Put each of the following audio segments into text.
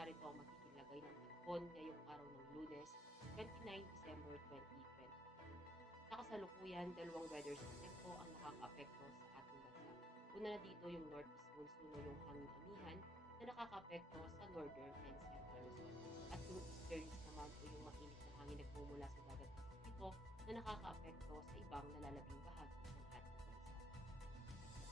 narito ang magiging lagay ng panahon ngayong araw ng Lunes, 29 December 2020. Sa kasalukuyan, dalawang weather system po ang nakakaapekto sa ating bansa. Una na dito yung northeast monsoon o yung hangin amihan na nakakaapekto sa northern and central Luzon. At yung easterlies naman o yung mainit na hangin nagmumula sa dagat Pasipiko na nakakaapekto sa ibang nalalabing bahagi ng ating bansa.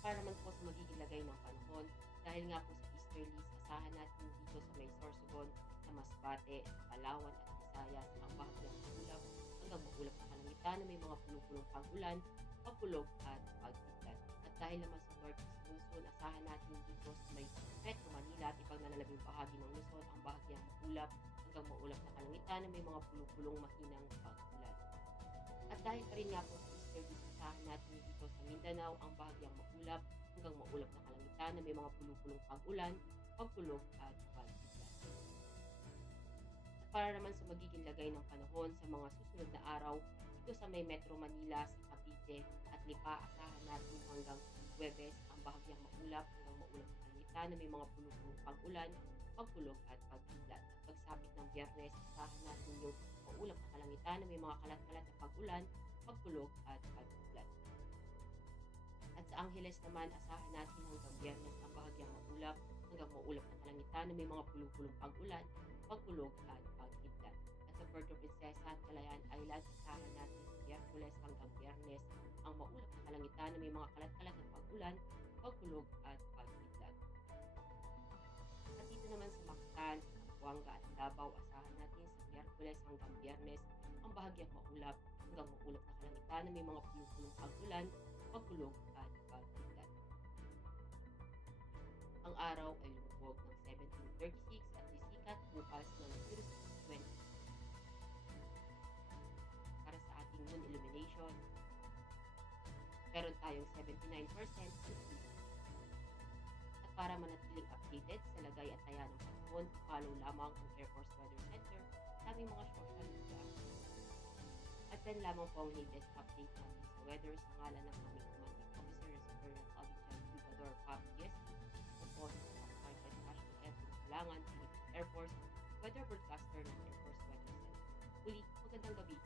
Para naman po sa magiging lagay ng panahon, dahil nga po sa easterlies, asahan natin dito sa may Sorsogon, sa Masbate, Palawan at Visayas ang bahagyang maulap hanggang maulap na kalangitan na may mga punong-punong pag-ulan, pagkulog at pagkidlat. At dahil naman sa northeast monsoon, asahan natin dito sa may Metro Manila at ibang nalalabing bahagi ng Luzon ang bahagyang maulap hanggang maulap na kalangitan na may mga pulong-pulong mahinang pag-ulan. At dahil pa rin nga po sa easterlies, asahan natin dito sa Mindanao ang bahagyang maulap hanggang maulap na kalangitan na may mga pulong-pulong pag-ulan, pagkulog at pagkidlat. At para naman sa magiging lagay ng panahon sa mga susunod na araw, dito sa may Metro Manila, sa Cavite at Lipa, asahan natin hanggang Huwebes ang bahagyang maulap hanggang maulap na kalangitan na may mga pulong-pulong pag-ulan, pagkulog at pagkidlat. At pagsapit ng Biyernes, asahan natin yung maulap na kalangitan na may mga kalat-kalat na pag-ulan, pagkulog at pagkidlat. At sa Angeles naman, asahan natin hanggang Biyernes ang bahagyang maulap hanggang maulap na kalangitan na may mga pulong-pulong pag-ulan, pagkulog at pagkidlat. At sa Puerto Princesa at Kalayaan Island, asahan natin sa Miyerkules hanggang Biyernes ang maulap na kalangitan na may mga kalat-kalat na pag-ulan, pagkulog at pagkidlat. At dito naman sa Mactan, Zamboanga at Davao, asahan natin sa Miyerkules hanggang Biyernes ang bahagyang maulap hanggang maulap na kalangitan na may mga pulong-pulong pag-ulan, pagkulog at pagkidlat. Ang araw ay lumubog ng 17:36 at sisikat bukas ng 06:20. Para sa ating moon illumination, meron tayong 79% chance. At para manatiling updated sa lagay at taya ng panahon, follow lamang ang Air Force Weather Center sa aming mga social media. At yan lamang po ang latest update natin sa weather sa ngalan ng aming commanding officer na si Colonel Abidjan Salvador Pap DSP, o po sa Sergeant National Air Force Kalangan, Philippine Air Force, weather broadcaster ng Air Force Weather Center. Muli, magandang gabi.